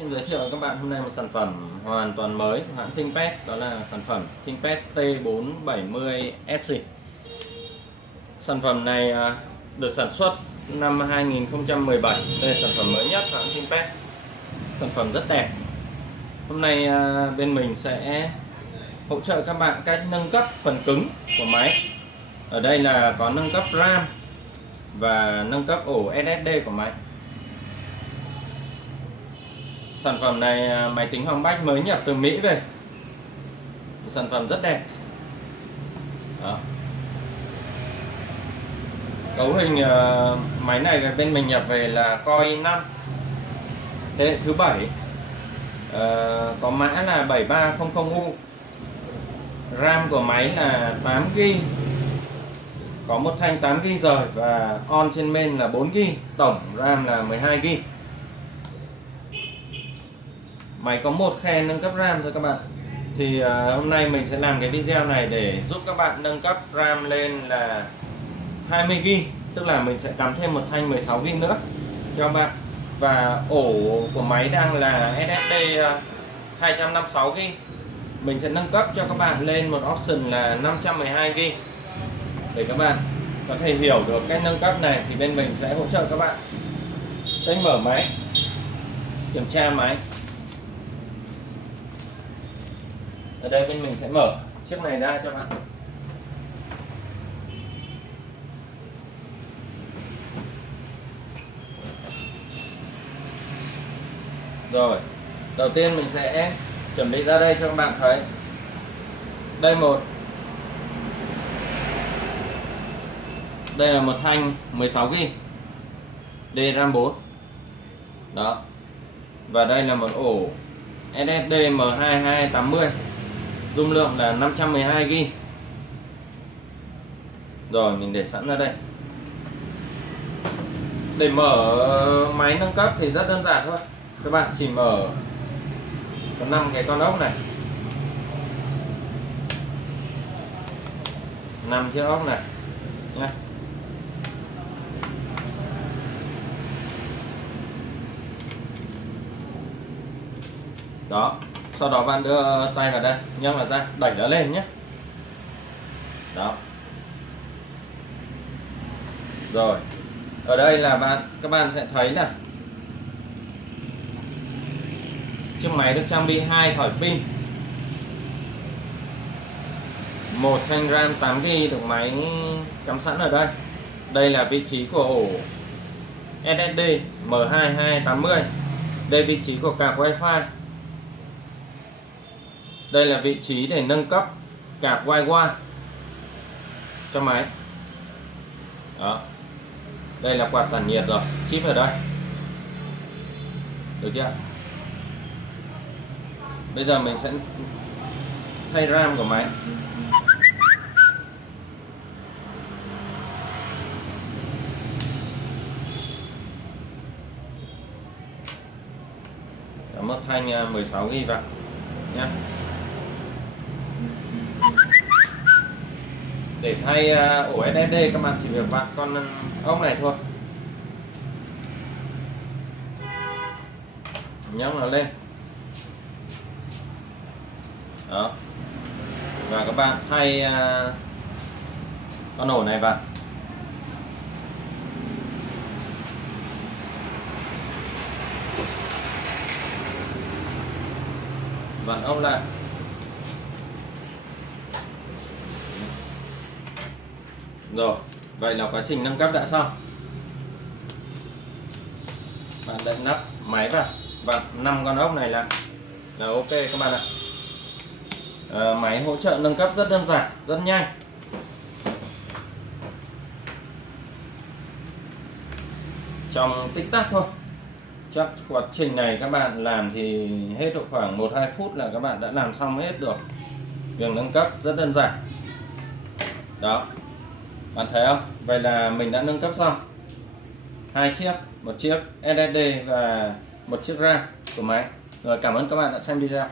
Xin giới thiệu với các bạn hôm nay một sản phẩm hoàn toàn mới của hãng ThinkPad, đó là sản phẩm ThinkPad T470SC. Sản phẩm này được sản xuất năm 2017. Đây là sản phẩm mới nhất của hãng ThinkPad. Sản phẩm rất đẹp. Hôm nay bên mình sẽ hỗ trợ các bạn cách nâng cấp phần cứng của máy. Ở đây là có nâng cấp RAM và nâng cấp ổ SSD của máy. Sản phẩm này máy tính Hoàng Bách mới nhập từ Mỹ về. Sản phẩm rất đẹp. Đó. Cấu hình máy này bên mình nhập về là Core i5 thế hệ thứ 7, có mã là 7300U. RAM của máy là 8GB, có một thanh 8GB rời và on trên main là 4GB, tổng RAM là 12GB. Máy có một khe nâng cấp RAM thôi các bạn. Thì hôm nay mình sẽ làm cái video này để giúp các bạn nâng cấp RAM lên là 20GB, tức là mình sẽ cắm thêm một thanh 16GB nữa cho các bạn. Và ổ của máy đang là SSD 256GB. Mình sẽ nâng cấp cho các bạn lên một option là 512GB. Để các bạn có thể hiểu được cách nâng cấp này thì bên mình sẽ hỗ trợ các bạn cách mở máy, kiểm tra máy. Ở đây bên mình sẽ mở chiếc này ra cho bạn. Rồi, đầu tiên mình sẽ chuẩn bị ra đây cho các bạn thấy. Đây là một thanh 16GB DRAM 4. Đó. Và đây là một ổ SSD M2280, dung lượng là 512GB. Rồi mình để sẵn ra đây. Để mở máy nâng cấp thì rất đơn giản thôi. Các bạn chỉ mở có 5 cái con ốc này, 5 chiếc ốc này nhé. Đó, sau đó bạn đưa tay vào đây, nhấc nó ra, đẩy nó lên nhé. Đó. Rồi, ở đây là các bạn sẽ thấy là chiếc máy được trang bị 2 thỏi pin, một thanh RAM 8GB được máy cắm sẵn ở đây. Đây là vị trí của ổ SSD M2280. Đây vị trí của card Wi-Fi. Đây là vị trí để nâng cấp card Wi-Fi cho máy. Đó. Đây là quạt tản nhiệt rồi, chip ở đây. Được chưa? Bây giờ mình sẽ thay RAM của máy. Có một thanh 16GB vào nhé. Để thay ổ SSD các bạn chỉ việc vặn con ốc này thôi, nhấc nó lên. Đó. Và các bạn thay con ổ này vào. Vặn ốc lại. Rồi, vậy là quá trình nâng cấp đã xong. Bạn đậy nắp máy vào, vặn 5 con ốc này lại là ok các bạn ạ. Máy hỗ trợ nâng cấp rất đơn giản, rất nhanh. Trong tích tắc thôi. Chắc quá trình này các bạn làm thì hết độ khoảng 1-2 phút là các bạn đã làm xong hết được. Việc nâng cấp rất đơn giản. Đó. Bạn thấy không? Vậy là mình đã nâng cấp xong 2 chiếc, một chiếc SSD và một chiếc RAM của máy. Rồi, cảm ơn các bạn đã xem video.